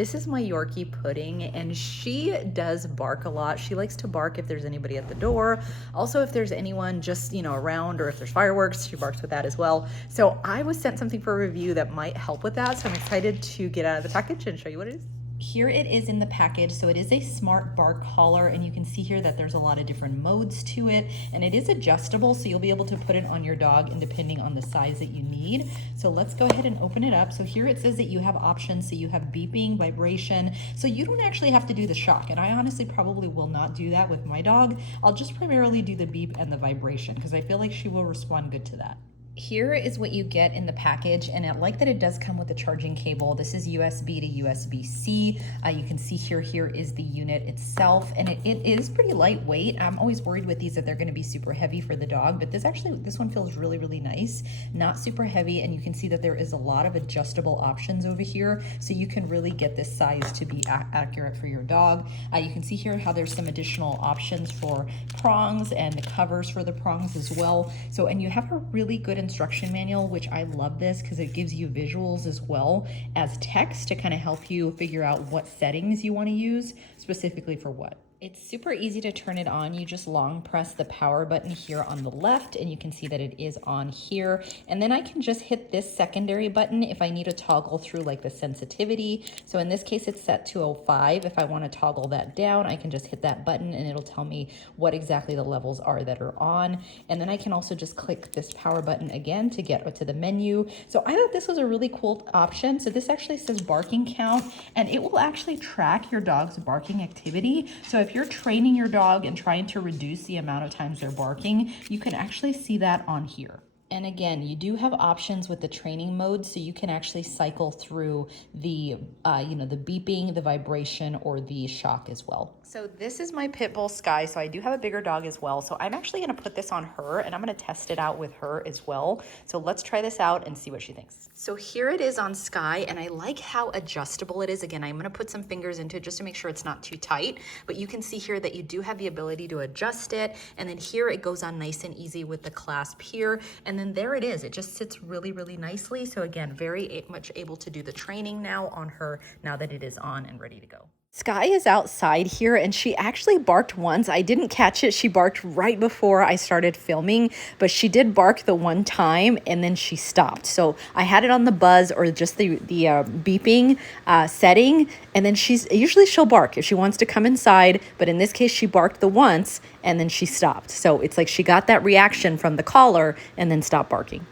This is my Yorkie Pudding, and she does bark a lot. She likes to bark if there's anybody at the door. Also, if there's anyone just, around, or if there's fireworks, she barks with that as well. So I was sent something for a review that might help with that. So I'm excited to get out of the package and show you what it is. Here it is in the package. So it is a smart bark collar, and you can see here that there's a lot of different modes to it, and it is adjustable, so you'll be able to put it on your dog and depending on the size that you need. So let's go ahead and open it up. So here it says that you have options. So you have beeping, vibration, so you don't actually have to do the shock, and I honestly probably will not do that with my dog. I'll just primarily do the beep and the vibration because I feel like she will respond good to that. Here is what you get in the package, and I like that it does come with a charging cable. This is USB to USB-C. You can see here is the unit itself, and it is pretty lightweight. I'm always worried with these that they're gonna be super heavy for the dog, but this one feels really, really nice. Not super heavy, and you can see that there is a lot of adjustable options over here, so you can really get this size to be accurate for your dog. You can see here how there's some additional options for prongs and the covers for the prongs as well. So, and you have a really good instruction manual, which I love this because it gives you visuals as well as text to kind of help you figure out what settings you want to use specifically for what. It's super easy to turn it on. You just long press the power button here on the left, and you can see that it is on here. And then I can just hit this secondary button if I need to toggle through like the sensitivity. So in this case, it's set to 05. If I want to toggle that down, I can just hit that button and it'll tell me what exactly the levels are that are on. And then I can also just click this power button again to get to the menu. So I thought this was a really cool option. So this actually says barking count, and it will actually track your dog's barking activity. So if you're training your dog and trying to reduce the amount of times they're barking, you can actually see that on here. And again, you do have options with the training mode, so you can actually cycle through the, the beeping, the vibration, or the shock as well. So this is my pit bull Sky. So I do have a bigger dog as well. So I'm actually gonna put this on her, and I'm gonna test it out with her as well. So let's try this out and see what she thinks. So here it is on Sky, and I like how adjustable it is. Again, I'm gonna put some fingers into it just to make sure it's not too tight, but you can see here that you do have the ability to adjust it. And then here it goes on nice and easy with the clasp here. And then there it is. It just sits really, really nicely. So again, very much able to do the training now on her now that it is on and ready to go. Sky is outside here, and she actually barked once. I didn't catch it. She barked right before I started filming, but she did bark the one time and then she stopped. So I had it on the buzz or just the beeping setting, and then usually she'll bark if she wants to come inside, but in this case she barked the once and then she stopped. So it's like she got that reaction from the collar and then stopped barking.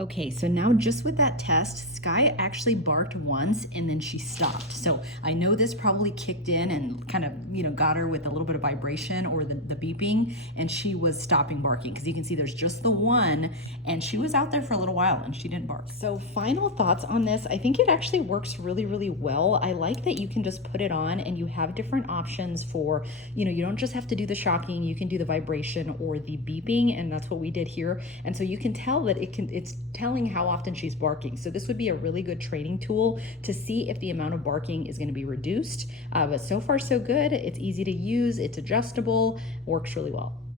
Okay, so now just with that test, Sky actually barked once and then she stopped. So I know this probably kicked in and kind of, got her with a little bit of vibration or the beeping, and she was stopping barking because you can see there's just the one, and she was out there for a little while and she didn't bark. So final thoughts on this, I think it actually works really, really well. I like that you can just put it on and you have different options for, you don't just have to do the shocking, you can do the vibration or the beeping, and that's what we did here. And so you can tell that it's telling how often she's barking. So this would be a really good training tool to see if the amount of barking is going to be reduced. But so far so good. It's easy to use, it's adjustable, works really well.